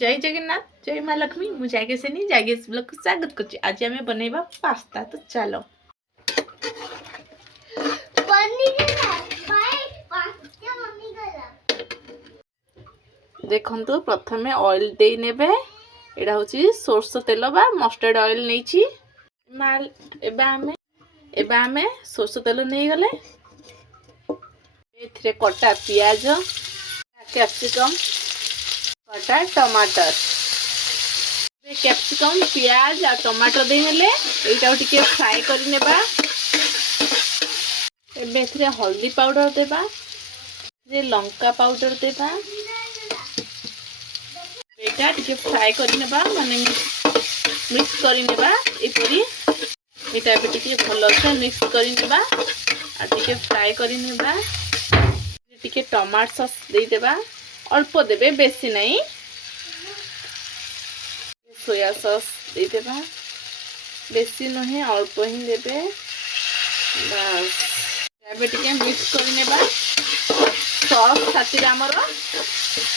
जय जगन्नाथ जय माँ लक्ष्मी मुझे जागे से नहीं जागे ब्लॉग को स्वागत कर आज आम बनइबा पास्ता तो चलो देखो प्रथमे ऑयल दे नेबे एटा हूँ सोरष तेल बा मस्टर्ड ऑयल नहीं माल एबा आमे सोरष तेल नहीं गले एथिरे कटा पियाज कैप्सिकम कटा टमाटर कैप्सिकम पियाज आ टमाटर देले एटा टिके फ्राई कर नेबा एबे एथिरे हल्दी पाउडर देबा जे लंका पाउडर देबा एटा टिके फ्राई कर नेबा माने मिक्स कर नेबा एपरी एटा एबे टिके भलो से मिक्स कर नेबा आ टिके फ्राई कर नेबा टिके टमाटो सॉस दे देबा अल्प देबे बेसी नहीं सोया सॉस दे देबा बेसी नहीं अल्प ही देबे बस एबे टिके मिक्स कर नेबा सॉस खातिर हमर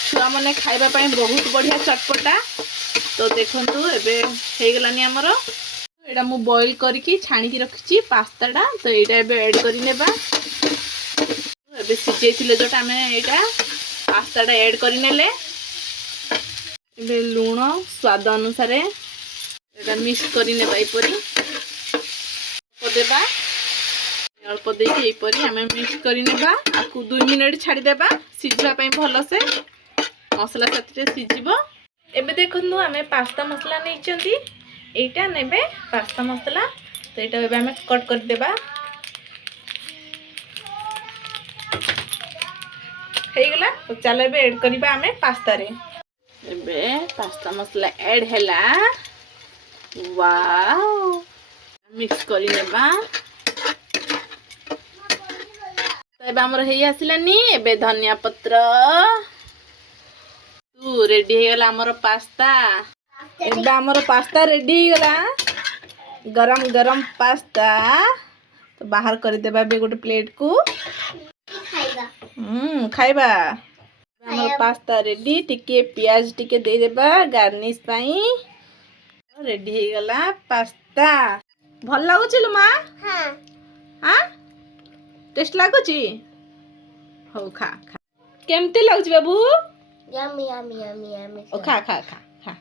छुआ माने खाइबा पई बहुत बढ़िया चटपटा तो देखंतु एबे हे गलानी हमर एडा मु बॉईल करके छाणी की रखिची पास्ताटा तो एटा एबे ऐड करि नेबा एबे सिजे थिले जोटा हमें एटा पास्ताटा ऐड करि नेले एबे लूण स्वाद अनुसार एटा मिक्स करि नेबा इपरी देबा अल्प देके इपरी हमें मिक्स करि नेबा आकु 2 मिनिट छाडी देबा सिझवा पई भलो से मसला साथे सिझिबो एबे देखनु हमें पास्ता मसला नै चंती एटा नेबे पास्ता मसला तो एटा एबे हमें कट कर देबा हे गला तो चलो एबे ऐड करबा हमें पास्ता रे एबे पास्ता मसला ऐड हैला वाओ मिक्स करि नेबा एबे हमर हेई आसिलानी एबे धनिया पत्र तू रेडी हे गला हमर पास्ता एबे हमर पास्ता रेडी हे गला गरम गरम पास्ता तो बाहर कर देबा बे गोटे प्लेट को खाइबा हमर पास्ता रेडी टिके प्याज टिके दे देबा गार्निश पाई रेडी हे गला पास्ता भल लागु छिलु मां हां हां टेस्ट लागु छी हो खा खा केमती लागु छी बाबू यम्मी यम्मी यम्मी यम्मी ओ खा खा खा खा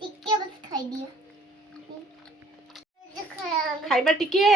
टिके बस खाई दियो खाइबा टिके